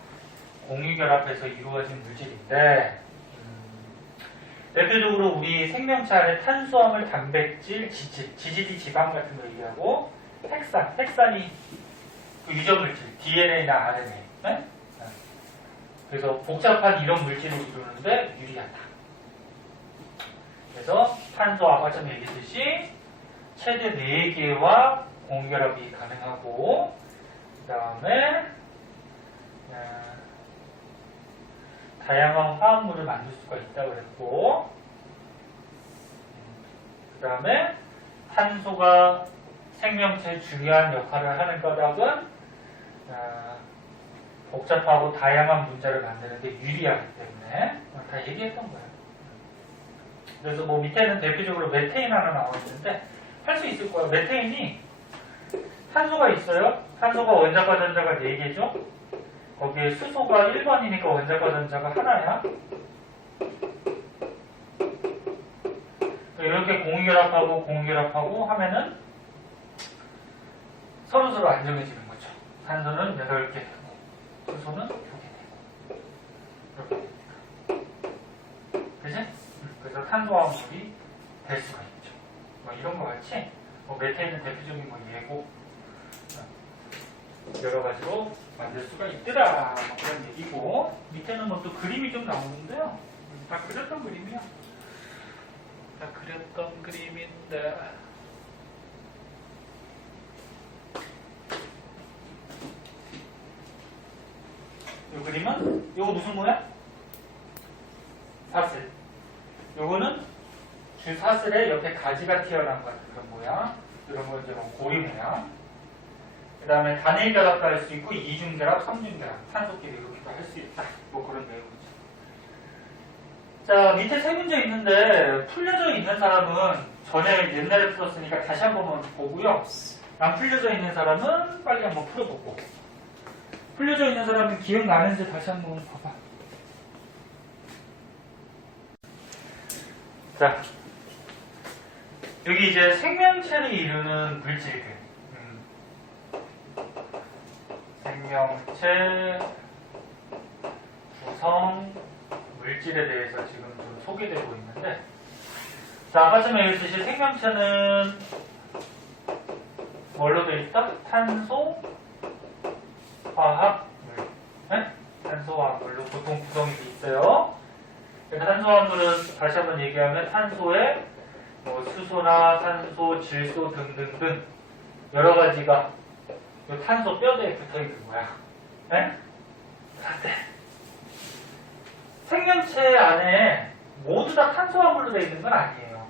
공유결합해서 이루어진 물질인데 대표적으로 우리 생명체 안에 탄수화물, 단백질, 지질, 지방 같은 거 얘기하고 핵산이 그 유전물질, DNA나 RNA. 네? 그래서 복잡한 이런 물질을 이루는데 유리하다. 그래서 탄소와 아까 전에 얘기했듯이 최대 4개와 공유결합이 가능하고 그 다음에 다양한 화합물을 만들 수가 있다고 그랬고 그 다음에 탄소가 생명체에 중요한 역할을 하는 까닭은 복잡하고 다양한 문자를 만드는 데 유리하기 때문에 다 얘기했던 거예요. 그래서 뭐 밑에는 대표적으로 메테인 하나 나와 있는데 할 수 있을 거예요. 메테인이 탄소가 있어요. 탄소가 원자과 전자가 4개죠. 거기에 수소가 1번이니까 원자과 전자가 하나야. 이렇게 공유결합하고 하면은 서로서로 안정해지는 거죠. 탄소는 8개 되고 수소는 2개 되고 이렇게 됩니다. 그치? 그래서 탄소화합물이 될 수가 있죠. 뭐 이런 거 같이 뭐 메테인은 대표적인 뭐 예고 여러 가지로 만들 수가 있더라. 뭐 그런 얘기고 밑에는 뭐 또 그림이 좀 나오는데요. 다 그렸던 그림이야. 다 그렸던 그림인데 이 그림은 이거 무슨 모양? 사슬. 요거는 주사슬에 옆에 가지가 튀어나온 것 같은 그런 모양. 이런 거 이제 뭐 고리 모양. 그 다음에 단일 결합도 할 수 있고 이중 결합, 삼중 결합, 탄소끼리 이렇게도 할 수 있다. 뭐 그런 내용이죠. 자, 밑에 세 문제 있는데 풀려져 있는 사람은 전에 옛날에 풀었으니까 다시 한번 보고요. 안 풀려져 있는 사람은 빨리 한번 풀어보고. 풀려져 있는 사람은 기억나는지 다시 한번 봐봐. 자, 여기 이제 생명체를 이루는 물질들. 생명체 구성 물질에 대해서 지금 좀 소개되고 있는데, 자, 아까 전에 얘기했듯이 생명체는 뭘로 되어 있다? 탄소, 화합물. 네? 탄소화합물로 보통 구성이 되어 있어요. 그러니까 탄소화합물은 다시 한번 얘기하면 탄소에 뭐 수소나 산소, 질소 등등등 여러 가지가 이 탄소 뼈대에 붙어 있는 거야. 네? 그런데 생명체 안에 모두 다 탄소화물로 되어 있는 건 아니에요.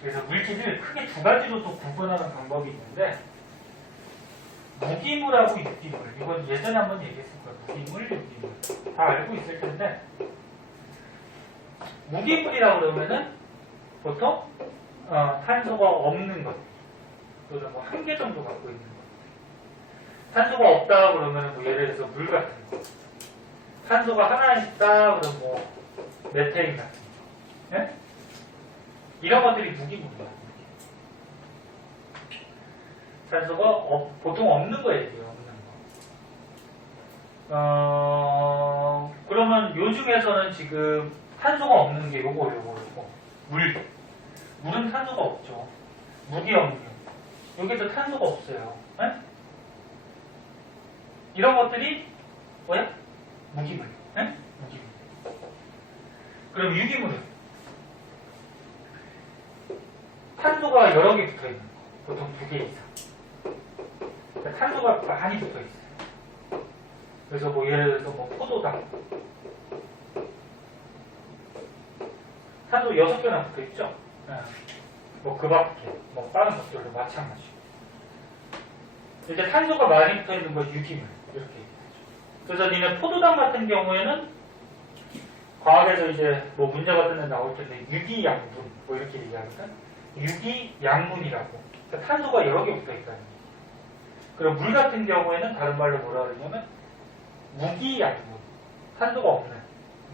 그래서 물질을 크게 2가지로 또 구분하는 방법이 있는데 무기물하고 유기물. 이건 예전에 한번 얘기했을 거예요. 무기물, 유기물. 다 알고 있을 텐데 무기물이라고 그러면은 보통 탄소가 없는 것 또는 뭐 1개 정도 갖고 있는 것. 탄소가 없다 그러면 뭐 예를 들어서 물 같은 거. 탄소가 하나 있다 그러면 뭐 메테인 같은 거. 네? 이런 것들이 무기물이야. 탄소가 보통 없는 거 얘기해요. 없는 거. 그러면 요 중에서는 지금 탄소가 없는 게 요거. 물. 물은 탄소가 없죠. 무기염류. 여기도 탄소가 없어요. 네? 이런 것들이 뭐야? 무기물. 네? 무기물. 그럼 유기물은 탄소가 여러 개 붙어 있는 거. 보통 2개 이상. 그러니까 탄소가 많이 붙어 있어요. 그래서 뭐 예를 들어서 뭐 포도당. 탄소 6개나 붙어 있죠. 뭐 그 밖에 뭐 다른 것들도 마찬가지고. 이제 탄소가 많이 붙어 있는 거 유기물 이렇게 얘기하죠. 그래서 니네 포도당 같은 경우에는 과학에서 이제 뭐 문제 같은 데 나올 텐데 유기양분 뭐 이렇게 얘기하거든. 유기양분이라고. 그러니까 탄소가 여러 개 붙어 있다는 얘기. 그리고 물 같은 경우에는 다른 말로 뭐라 그러냐면 무기양분. 탄소가 없는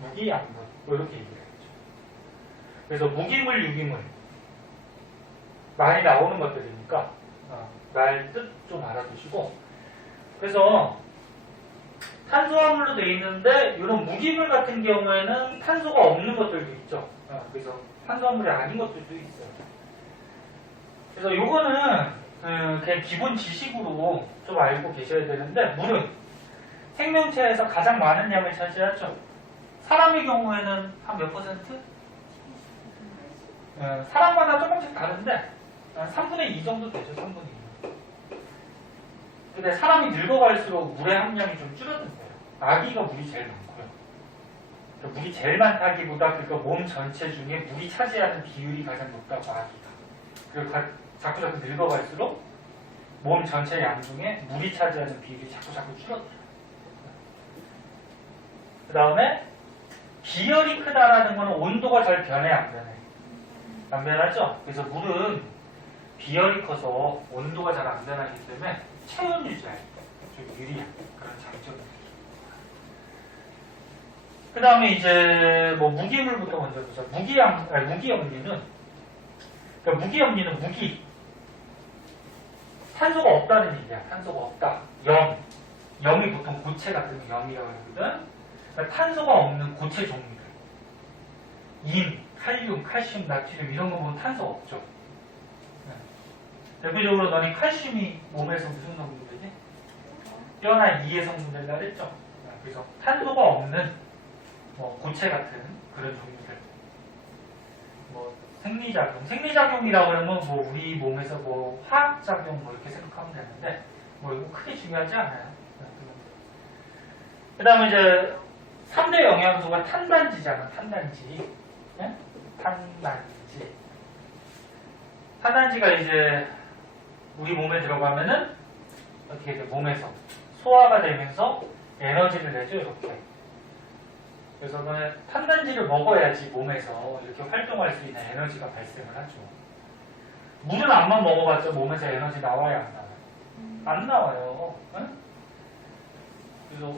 무기양분 뭐 이렇게 얘기해요. 그래서 무기물, 유기물 많이 나오는 것들이니까 말 뜻 좀 알아두시고 그래서 탄수화물로 되어 있는데 이런 무기물 같은 경우에는 탄소가 없는 것들도 있죠. 그래서 탄수화물이 아닌 것들도 있어요. 그래서 요거는 그냥 기본 지식으로 좀 알고 계셔야 되는데 물은 생명체에서 가장 많은 양을 차지하죠. 사람의 경우에는 한 몇 퍼센트? 사람마다 조금씩 다른데 3분의 2 정도 되죠. 3분의 2. 근데 사람이 늙어갈수록 물의 함량이 좀 줄어든대요. 아기가 물이 제일 많고요. 그러니까 물이 제일 많다기보다 그러니까 몸 전체 중에 물이 차지하는 비율이 가장 높다고 아기가. 그리고 자꾸 늙어갈수록 몸 전체 양 중에 물이 차지하는 비율이 자꾸 줄어들어요. 그 다음에 비열이 크다라는 거는 온도가 잘 변해 안 변해? 안 변하죠? 그래서 물은 비열이 커서 온도가 잘 안 변하기 때문에 체온 유지할 때 좀 유리한 그런 장점이 있습니다. 그 다음에 이제 뭐 무기물부터 먼저 보자. 무기염리는 그러니까 무기염리는 탄소가 없다는 얘기야. 탄소가 없다. 염이 보통 고체 같은 염이라고 하거든. 그러니까 탄소가 없는 고체 종류들. 인, 칼륨, 칼슘, 나트륨 이런 거 보면 탄소가 없죠. 대표적으로 너네 칼슘이 몸에서 무슨 성분 되지? 뼈나 이의 성분 된다 그랬죠? 그래서 탄소가 없는 뭐 고체 같은 그런 종류들. 뭐 생리작용이라고 하면 뭐 우리 몸에서 뭐 화학작용 뭐 이렇게 생각하면 되는데 뭐 이거 크게 중요하지 않아요. 그 다음에 이제 3대 영양소가 탄단지잖아. 탄단지. 네? 탄단지가 이제 우리 몸에 들어가면은 어떻게 돼? 몸에서 소화가 되면서 에너지를 내죠. 이렇게. 그래서 너는 탄단지를 먹어야지 몸에서 이렇게 활동할 수 있는 에너지가 발생을 하죠. 물은 안만 먹어봤자 몸에서 에너지 나와야 안 나와요? 안 나와요. 응? 그래서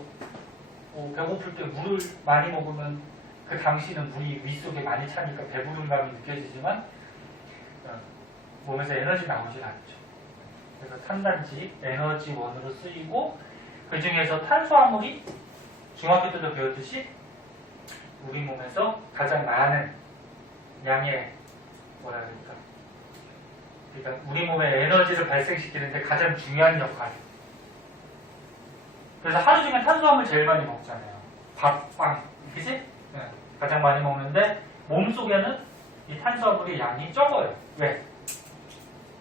배고플 때 물을 많이 먹으면 그 당시는 물이 윗속에 많이 차니까 배부른 감이 느껴지지만 몸에서 에너지 나오질 않죠. 그래서 탄단지, 에너지원으로 쓰이고 그 중에서 탄수화물이 중학교 때도 배웠듯이 우리 몸에서 가장 많은 양의 그러니까 우리 몸에 에너지를 발생시키는데 가장 중요한 역할. 그래서 하루 중에 탄수화물 제일 많이 먹잖아요. 밥, 빵, 그치? 네. 가장 많이 먹는데 몸속에는 이 탄수화물의 양이 적어요. 왜?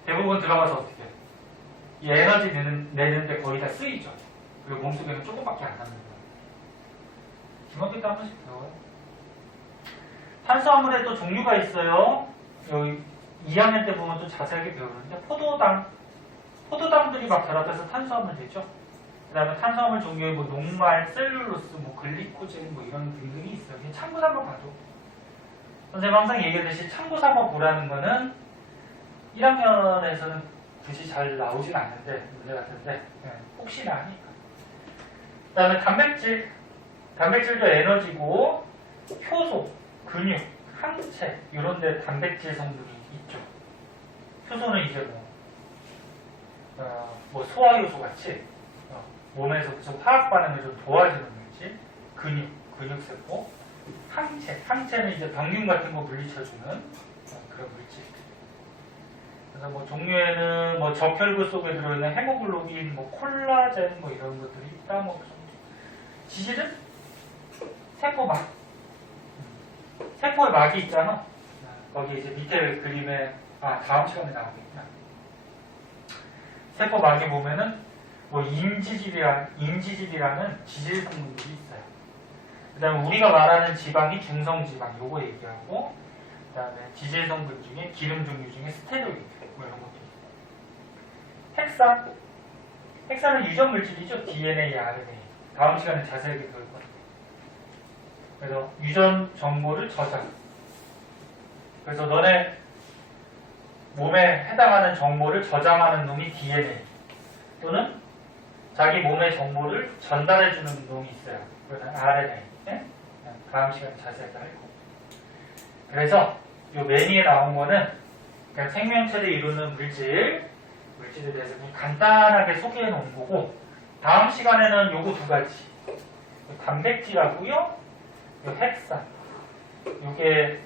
대부분 들어가서 어떻게 해요? 이 에너지 내는데 거의 다 쓰이죠. 그리고 몸속에는 조금밖에 안 남는 거예요. 중학교 때 한 번씩 배워요. 탄수화물에 또 종류가 있어요. 여기 2학년 때 보면 또 자세하게 배우는데 포도당들이 막 결합해서 탄수화물 되죠. 그 다음에 탄수화물 종류에 뭐 녹말, 셀룰로스, 뭐 글리코젠 뭐 이런 등등이 있어요. 그냥 참고삼아 봐도. 선생님 항상 얘기하듯이 참고삼아 보라는 거는 1학년에서는 굳이 잘 나오진 않는데 문제 같은데 혹시나 하니까. 그 다음에 단백질도 에너지고 효소, 근육, 항체 이런 데 단백질 성분이 있죠. 효소는 이제 뭐 소화효소 같이 몸에서 좀 화학 반응을 좀 도와주는 물질, 근육세포, 항체는 이제 병균 같은 거 물리쳐주는 그런 물질. 그래서 뭐 종류에는 뭐 적혈구 속에 들어있는 헤모글로빈, 뭐 콜라젠 뭐 이런 것들이 있다. 뭐 지질은 세포막. 세포의 막이 있잖아. 거기 이제 밑에 그림에 다음 시간에 나오겠구나. 세포 막에 보면은 뭐 인지질이라는 지질 성분들이 있어요. 그다음에 우리가 말하는 지방이 중성 지방 요거 얘기하고, 그다음에 지질 성분 중에 기름 종류 중에 스테로이드 뭐 이런 것도 있고. 핵산은 유전 물질이죠. DNA, RNA. 다음 시간에 자세하게 배울 거예요. 그래서 유전 정보를 저장. 그래서 너네 몸에 해당하는 정보를 저장하는 놈이 DNA, 또는 자기 몸의 정보를 전달해주는 놈이 있어요. 그거는 RNA. 네? 다음 시간에 자세하게 할 거고. 그래서 이 매니에 나온 거는 그냥 생명체를 이루는 물질에 대해서 그냥 간단하게 소개해 놓은 거고, 다음 시간에는 요거 두 가지, 단백질하고요, 요 핵산, 요게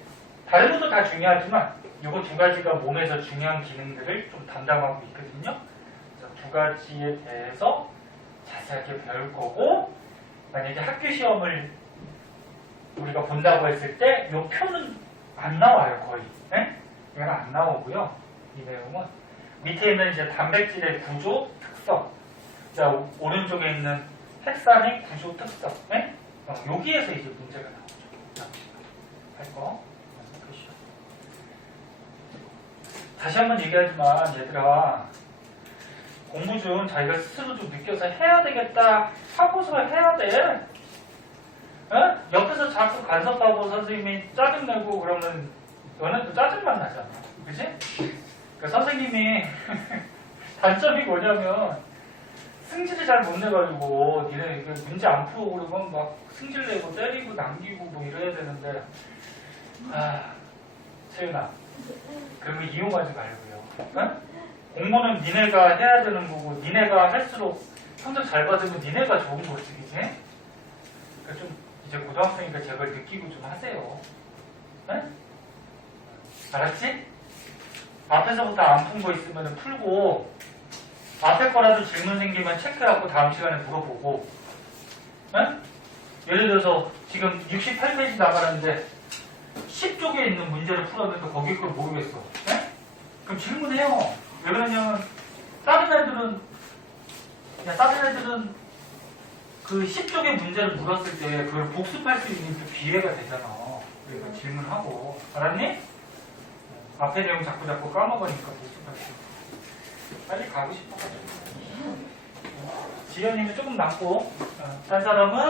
다른 것도 다 중요하지만 요거 두 가지가 몸에서 중요한 기능들을 좀 담당하고 있거든요. 그래서 두 가지에 대해서 자세하게 배울 거고, 만약에 학교 시험을 우리가 본다고 했을 때 요 표는 안 나와요, 거의. 네? 이건 안 나오고요. 이 내용은 밑에 있는 이제 단백질의 구조 특성, 자 오른쪽에 있는 핵산의 구조 특성, 네? 여기에서 이제 문제가 나오죠. 할 거. 다시 한번 얘기하지만 얘들아, 공부 좀 자기가 스스로 좀 느껴서 해야 되겠다 하고서 해야 돼. 어? 옆에서 자꾸 간섭하고 선생님이 짜증내고 그러면 너네도 짜증만 나잖아. 그치? 그러니까 선생님이 단점이 뭐냐면 승질을 잘 못 내가지고 니네 문제 안 풀고 그러면 막 승질내고 때리고 남기고 뭐 이래야 되는데, 채윤아, 그런 거 이용하지 말고요. 어? 공부는 니네가 해야 되는 거고, 니네가 할수록 성적 잘 받으면 니네가 좋은 거지, 그치? 그러니까 좀 이제 고등학생이니까 제발 느끼고 좀 하세요. 네? 알았지? 앞에서부터 안 푼 거 있으면 풀고, 앞에 거라도 질문 생기면 체크하고 다음 시간에 물어보고, 네? 예를 들어서 지금 68페이지 나가는데 10쪽에 있는 문제를 풀었는데 거기 걸 모르겠어. 네? 그럼 질문해요. 왜 그러냐면 다른 애들은 그 10쪽의 문제를 물었을 때 그걸 복습할 수 있는 그 기회가 되잖아. 그러니까 질문하고. 알았니? 앞에 내용 자꾸 까먹으니까 복습할 수 있어. 빨리 가고 싶어가지고. 지현님이 조금 남고, 딴 사람은